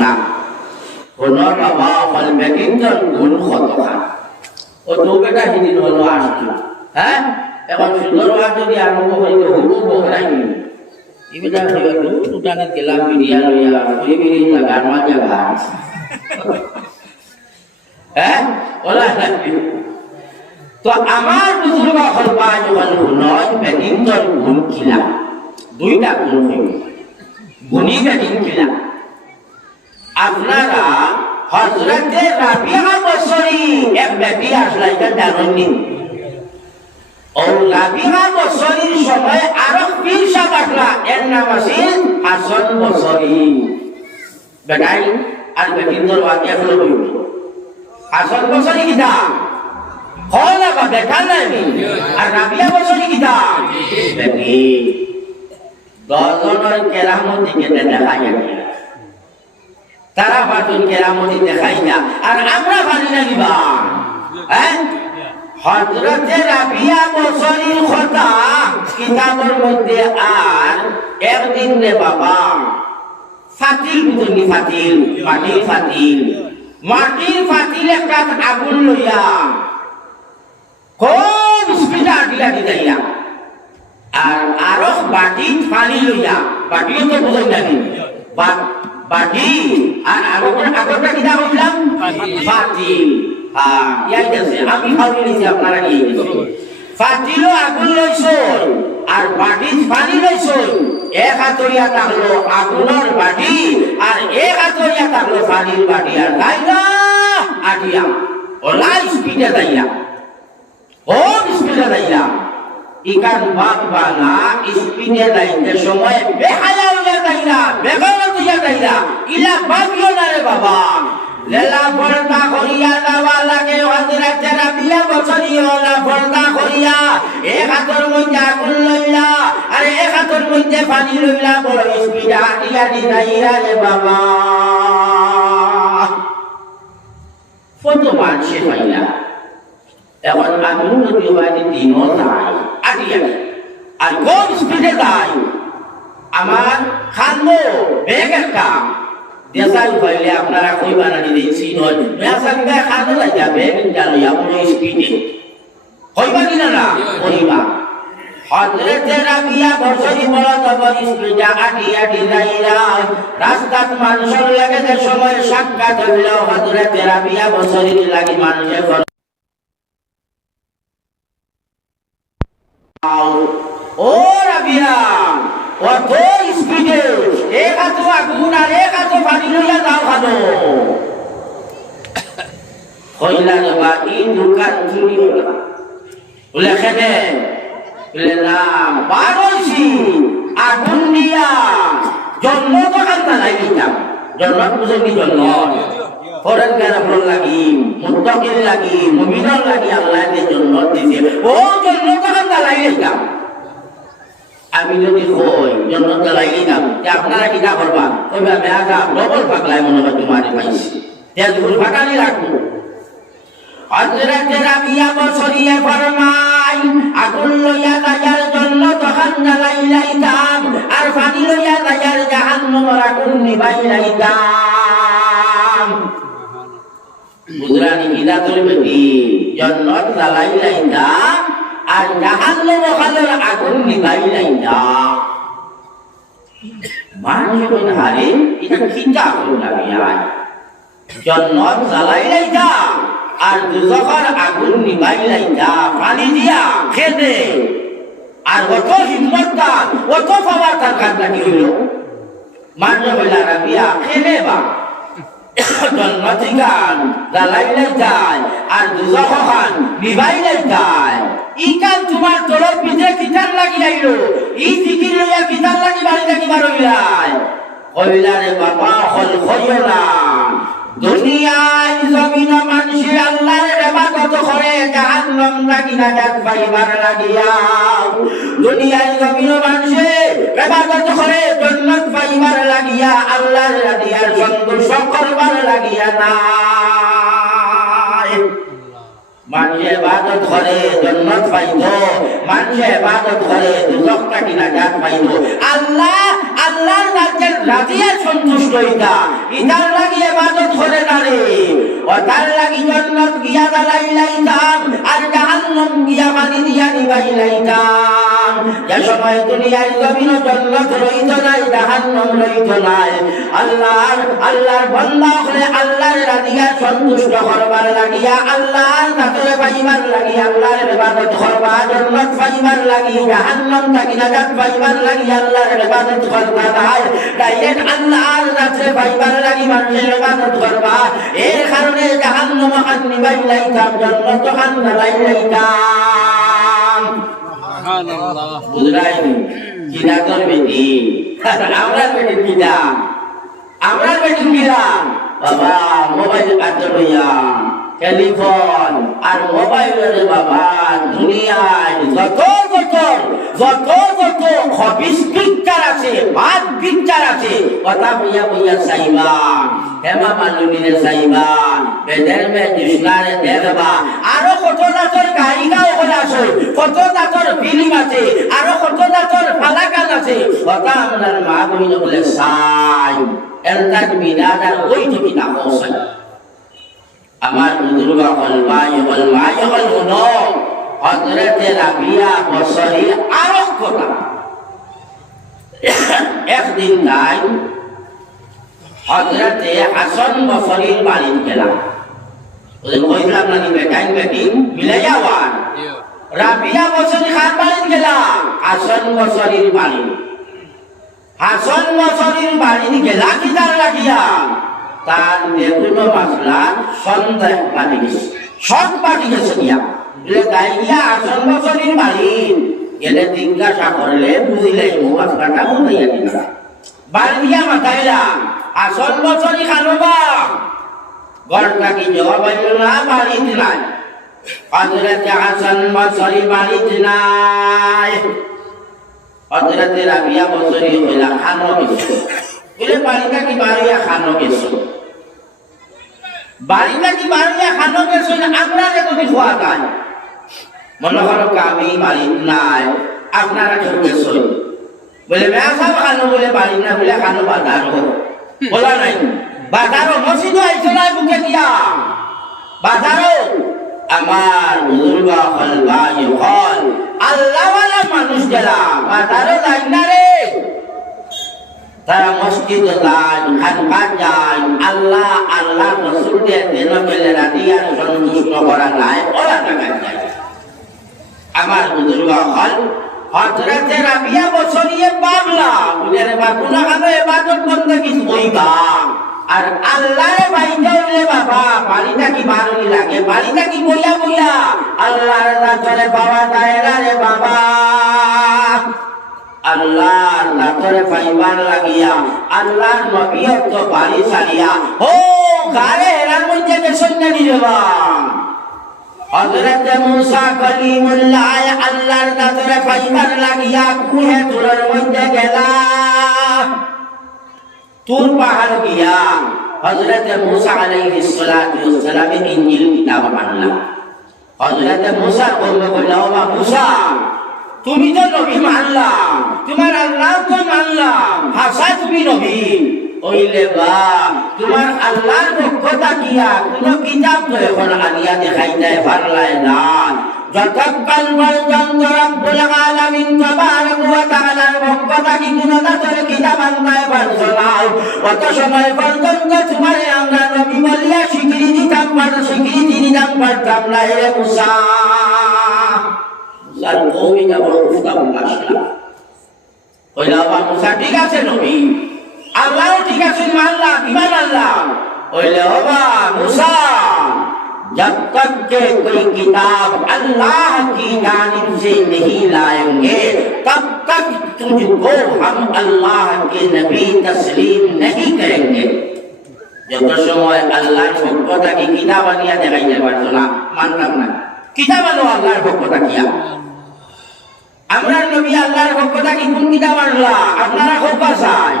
না সোনৰ বাবা অকল বেকিংজন গুণ শতকা ও তোক এটা হিন্দী হলো আসছি হ্যাঁ? এখন সুন্দর ভাব যদি আরম্ভ হইতে হইব বহরাই ইবেটা হইব তো দুটানে গেলাম বিরিয়া লইয়া ওই বিরি জাগার মা জাগা হ্যাঁ? তো আমার হল দুইটা গুণ হইব গুণী বেকিং খিলা। আপনারা হজরতে রাবিয়া বছরি এক ব্যক্তি আসলে এটা জানেননি? ও রাবিয়া বছরির সময় আরও পীর সাহেব আসলা এর নাম আছিল হাসন বছরি বেটাই আর বেটির দরওয়াজা এখনও বইল। হাসন বছরি কিতা হল বা দেখা নাই আর রাবিয়া বছরি কিতা বেটি দশজনের কেরামতি কেটে দেখা যায় তারা পাটুন কেরামতি দেখাই না। আর আমরা পারি না নিবা হ্যাঁ? হজরতে রাবিয়া বছরের কথা কিতাবের মধ্যে আর একদিন রে বাবা। ফাতিল বুঝলি ফাতিল, মাটির ফাতিল। মাটির ফাতিল একটা আগুন লইয়া খুব স্পিডে আটি যাইয়া আর আরও বাটি পানি লইয়া, বাটিও তো জানি বাটি আর আগরটা আগরটা কিনা বললাম বাটি হ্যাঁ ইয়াই আছে আমি খাওয়াই নিছি আপনারা কি ফাটিলো আগুন লইছই আর বাটি পানি লইছই এক হাতরিয়া থাকল আগুনের বাটি আর এক হাতরিয়া থাকল পানির বাটি আর গাইলা আটিয়া ওলা স্পিডে যাইয়া ও স্পিডে যাইয়া ইকান বাপ বালা স্পিডে যাইতে সময় বেহায়া হইয়া হইয়া যাইলা ইলা বাপিও না রে বাবা। লেলা পর্দা করিয়া যাওয়া লাগে হাজিরা যারা বিয়া বছরই হলা পর্দা করিয়া। এক হাতর মধ্যে আগুন লইলা, আর এক হাতর মধ্যে পানি লইলা বড় স্পিড হাঁটি যাইরা রে বাবা। ফটো মানছে পাইলা। এখন যদি বাড়ি দিনও যাই আটি আটি আর কোন স্পিডে যাই? আমার খানবো বেগ একটা দেশাই হইলে আপনারা কই বে খানো যাবে? স্পিডে। না? হজরতে রাবিয়া বড় রাস্তাত মানুষের লাগে যে সময় সাক্ষাৎ হইল, হজরতে রাবিয়া বছরি লাগি মানুষের ও রাবিয়া! অত স্পিডে আগুন আর এক হাত পানি লইয়া যাও খানো হইলা যাবা ই দোকান চুরি হইলা বলে খেতে বলে না বারোছি আগুন দিয়া জন্ম তো কান্তা নাই জন্ম বুঝে কি জন্ম ফরেন গ্যারাফর লাগি মুত্তাকিল লাগি মুমিনর লাগি আল্লাহ জন্ম দিছে ও জন্ম তো নাই দিতাম। আমি যদি কই জন্নত লাগি না যে আপনারা কি না করবা? কইবা মেয়াটা ডবল পাগলাই মনে হয় তোমারে পাইছি তে দুল ফাটানি রাখব। হযরত রাবিয়া বসরিয়ে ফরমাই আগুন লইয়া দায়ার জন্য তখন জ্বালাইলাইতাম আর পানি লইয়া দায়ার জাহান্নামের আগুন নিবাইলাইতাম বুঝরানি কিনা চলবে কি জন্নত জ্বালাইলাইতাম আর জাহান্নাম ওখানের আগুন নিভাইলাই না। মানুষ কোন হারে, এটা খিটা হলো না বিয়ায় জন্নত জ্বালাইলাই যা, আর দুজখর আগুন নিভাইলাই যা। পানি দিয়া খেদে আর অত হিম্মত তার অত পাওয়ার তার কাজটা কি হইল? মানুষ হইলা রাবিয়া খেলে বা। জন্নতি গান জ্বালাইলাই যায়, আর দুজখান নিভাইলাই যায়। ইকান তোমার তোর পিঠে কিতার লাগি আইলো ই ফিকির লইয়া কিতার লাগি বাড়ি লাগি বার হইলাই হইলা রে বাবা, হল হইলা দুনিয়ায় জমিন মানুষের আল্লাহর ইবাদত করে, জাহান্নাম লাগি না জাত পাইবার লাগিয়া। দুনিয়ায় জমিন মানুষের ইবাদত করে, জান্নাত পাইবার লাগিয়া আল্লাহর সন্তুষ্ট করবার লাগিয়া না মানুষের ইবাদত করে জান্নাত পাইব দুজক কাটি না জাত পাইব। আল্লাহ রাজ্যের রাজিয়া সন্তুষ্ট হইতা ইতার লাগি এবাদত করে না রে। ও তার লাগি জন্নত গিয়া দালাই লাইতাম আর জাহান্নাম গিয়া মানি দিয়া নিবাই লাইতাম যে সময় দুনিয়ার জমিন জন্নত রইত নাই, জাহান্নাম রইত নাই। আল্লাহর আল্লাহর বান্দা হলে আল্লাহর রাজিয়া সন্তুষ্ট করবার লাগিয়া, আল্লাহর কাছে পাইবার লাগিয়া, আল্লাহর ইবাদত করবা জন্নত পাইবার লাগি জাহান্নাম থাকি নাজাত পাইবার লাগি আল্লাহর ইবাদত করবা নাই। ডাইরেক্ট আল্লাহর কাছে পাইবার লাগি মানুষের ইবাদত করবা এর কারণে জাহান্নাম খান নিবাই লাইতাম জন্নত খান নালাই লাইতাম আমরা বেটি বাবা মোবাইল মোবাইলের বাবা দুনিয়ায় যত যত যত যত হবিস পিকচার আছে, বাদ পিকচার আছে, কথা বইয়া বইয়া চাইবা। হেমা মালিনীরে চাইবা। আরও কত জাতর ওখানে আছে। কত জাতর ফিল্ম আছে, আরও কত জাতর ফালাকান আছে। কথা আপনার মা বইন বলে, চাই এলতার বিনাদার ওই তুমি না হোসাই আমার বুজুর্গ হল মাই হল হল হজরতে রাবিয়া বছরি আরও কথা একদিন তাই হজরতে হাসন বছরির বাড়ি গেলাম ওদের কইলাম নাকি বেটাই বেটি মিলে যাওয়ার রাবিয়া বছরি খান বাড়ি গেলাম হাসন বছরির বাড়ি হাসন বছরির বাড়ি গেলা কি তার লাগিয়া তার বেগুনো মাসলা সন্দেহ পাঠি গেছে সব পাঠি গেছে গিয়া বলে তাই গিয়া আসন বছরের বাড়ি গেলে জিজ্ঞাসা করলে বুঝলে মাসলাটা বুঝাইয়া দিল বাড়ি দিয়া মাথাইলাম আসন বছরই খানোবা গড়টা কি জবাব হইল না বাড়িতে নাই হজরতে হাসান বছরই বাড়িতে নাই হজরতে রাবিয়া বছরই হইলা খানো গেছে বলে বাড়িটা কি বাড়িয়া খানো গেছো বাড়িটা কি বাড়িয়া খানো না আপনারা যদি খোয়া যায়? মনে করো আমি বাড়ি নাই, আপনারা কেউ গেছো? বলে মেয়া সব খানো বলে বাড়ি না বলে খানো বাজার বলা নাই। বাজারও মসজিদ আইছো না বুকে দিয়া। বাজারও আমার বুজুর্গ হল ভাই হল আল্লাহওয়ালা মানুষ যারা বাজারও যাই না রে। তারা মসজিদে যায় খানকা যায়। আল্লাহ আল্লাহ রসুলকে দেন পেলে রাতিয়ার সন্তুষ্ট করা যায়, ওরা টাকা যায়। আমার বুজুর্গ হল হজরতে রাবিয়া বছরিয়ে বাংলা বুঝলে বা কোনা কানে এবাদত বন্ধ কি কইবা আর আল্লাহ বাইতে হইলে বাবা, বাড়িটা কি বারুনি লাগে? বাড়িটা কি বইয়া বইয়া আল্লাহর রাজরে পাওয়া যায় না রে বাবা। আল্লাহর নাতরে পাইবার লাগিয়া, আল্লাহর নবীয়ত তো বাড়ি সারিয়া ও গারে এরার মধ্যে বেসন জানি দেবা হযরত মুসা কলিমুল্লাহ আল্লাহর নাতরে পাইবার লাগিয়া, কুহে তুরের মধ্যে গেলা তুর পাহাড় গিয়া হযরত মুসা আলাইহিস সালাতু ওয়াস সালাম ইনজিল কিতাব মানলা হযরত মুসা বলল বলল ও মুসা, তুমি তো নবী মানলাম, তোমার আল্লাহ তো মানলাম ভাষা তুমি নবী। ওইলে বা, তোমার আল্লাহর পক্ষতা কিয়া কোন কিতাব তো এখন আনিয়া দেখাই দেয় পারলাই না। পর্যন্ত রব্বুল আলামিন তাবারক ওয়া তাআলার পক্ষতা কি কোন দাতরে কিতাব পারছ না, অত সময় পর্যন্ত তোমার আমরা নবী বলিয়া স্বীকৃতি দিতাম পার স্বীকৃতি দিতাম পারতাম না হে মুসা। মুসার কৌমিটা বড় উস্তাব আসলা কইলা মুসা, ঠিক আছে নবী। আল্লাহ ঠিক আছে, মানলাম ইমান আল্লাহ কইলে, বাবা মুসা जब तक के कोई किताब अल्लाह की जानिब से नहीं लाएंगे तब तक तुझको हम अल्लाह के नबी तस्लीम नहीं करेंगे যত সময় আল্লাহর পক্ষতা কি কিতাব আনিয়া দেখাইতে পারতো না মানতাম না কিতাব আনো আল্লাহর পক্ষতা কিয়া আমরা নবী আল্লাহর পক্ষতা কি কোন কিতাব আনলা আপনারা খুব বাসায়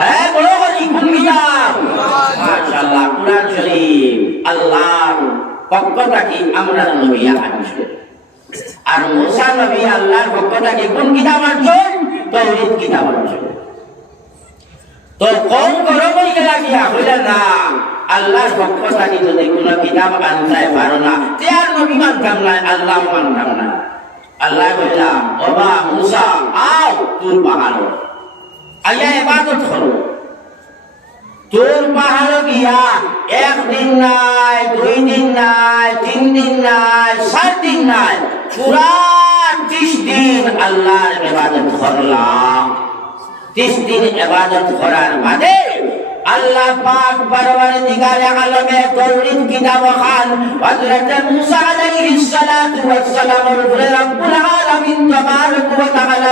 হ্যাঁ বড় করি কোন কিতাব পক্ষতা কি আমরা নবী আনছে আর মুসা নবী আল্লাহর পক্ষতা কি কোন কিতাব আনছেন তৌহিদ কিতাব আনছেন তো কম করো বই গেলা গিয়া হইলে না। আল্লাহর পক্ষ থাকি যদি কোনো কিতাব আনতে পারো না, তে আর নবী মানতাম না আল্লাহ মানতাম না। আল্লাহ কইলা ওবা মুসা, আও তোর পাহাড়। আইয়া ইবাদত করো। তোর পাহাড় গিয়া একদিন নাই দুই দিন নাই তিন দিন নাই সাত দিন নাই, পুরা ত্রিশ দিন আল্লাহর ইবাদত করলাম। ত্রিশ দিন ইবাদত করার বাদে আল্লাহ পাক পরবার দিগারে আলমে তৌরিদ কিতাব খান, হযরত মুসা আলাইহিস সালাতু ওয়াস সালাম উপরে রব্বুল আলামিন তাবারক ওয়া তাআলা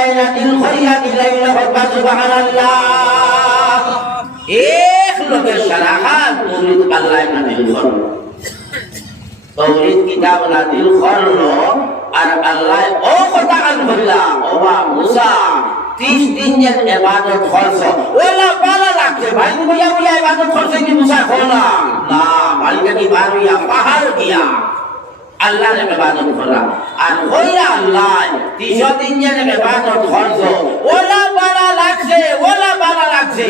ওয়া সুবহানাল্লাহ। এক লোকের সারাহাত তৌরিদ আল্লাহ নাজিল করল তৌরিদ কিতাব নাজিল করল আর আল্লাহ ও কথা কান বললা ও বা মুসা, ত্রিশ দিন যে এবাদত করছ ওলা পালা লাগছে, ভাই বুঝিয়া বুঝিয়া এবাদত করছে কি মুসা করলাম না। বাড়িটা কি বার হইয়া, পাহাড় গিয়া আল্লাহ রে ইবাদত করলাম আর ওইরা আল্লাহ ত্রিশ দিন যে ইবাদত করছ ওলা পালা লাগছে, ওলা পালা লাগছে।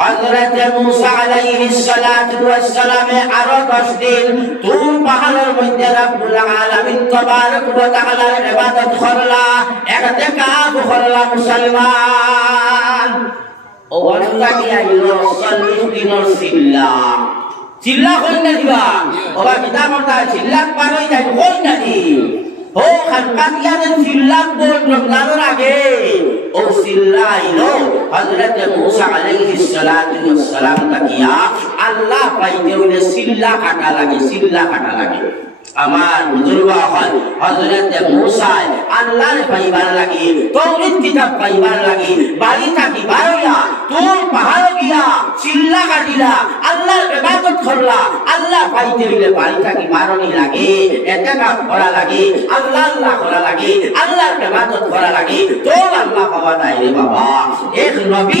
হযরত মুসা আলাইহিস সালাতু ওয়াস সালামে আরও 10 দিন তুর পাহাড়ের মধ্যে রব্বুল আলামিন তাবারক ওয়া তাআলার ইবাদত করলা ইতিকাফ করলা মুসলমান। ও ওয়ান্তা কি আইলো চল্লিশ দিনের চিল্লা কই দিবা। ওবা কিতাব মতা চিল্লা পার যাই দি ও খানকাত ইয়ানে চিল্লা বল রমজানের আগে ও চিল্লা আইলো হযরত মুসা আলাইহিস সালাতু ওয়াস সালাম তাকিয়া, আল্লাহ পাইতে হইলে চিল্লা কাটা লাগে, চিল্লা কাটা লাগে। আমার বুজুর্গ হল হযরত মুসা আল্লাহর পাইবার লাগি তৌরিদ কিতাব পাইবার লাগি বাড়ি থাকি বারইয়া তোর পাহাড় গিয়া, চিল্লা কাটিলা, আল্লাহর ইবাদত করলা, আল্লাহ পাইতে হইলে বাড়ি থাকি বারনি লাগে এতেকাফ করা লাগে, আল্লাহ আল্লাহ করা লাগে, আল্লাহর ইবাদত করা লাগে তোর আল্লাহ পাওয়া নাই রে বাবা। এক নবী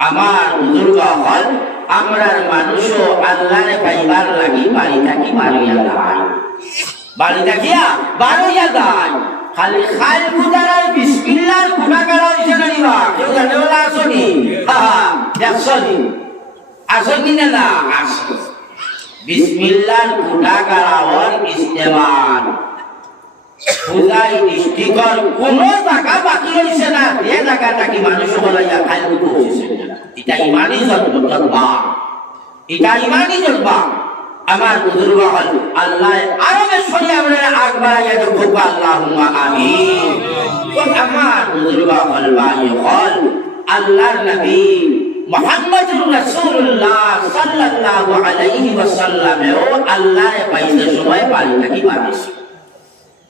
আমার বুজুর্গ হল আমরার মানুষও আল্লাহরে পাইবার লাগি বাড়ি থাকি বাড়িয়া যায় বাড়ি থাকিয়া বাড়িয়া যায় খালি খাল পূজার বিসমিল্লার গুণাগার হয়েছে না নিবা কেউ জানে বলে আসনি দেখছনি আসনি না না, আসো। বিসমিল্লার গুণাগার হওয়ার ইস্তেমাল। কোন জায়গা বাকি রয়েছে না। যে এটা ইমানই জন্মা এটা ইমানই জন্মা। আমার আল্লাহ। আরও বেশি আমরা আগ বাড়াইয়া দেখো আল্লাহ আমিন। আমার বুজুর্গ হল, ভাই হল আল্লাহর নবী আলাইহি ওয়াসাল্লামেও আল্লাহ পাইতে সময় পারি থাকি পারিছি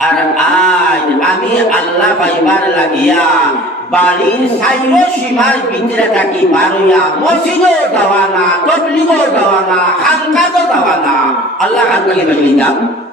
আর আজ আমি আল্লাহ পাইবার লাগিয়া বাড়ির সাইরো সীমার ভিতরে থাকি বারুয়া মসজিদও দেওয়া না, তবলিগও দেওয়া না হালকাতও দেওয়া না। আল্লাহ খানকাকে বলিলাম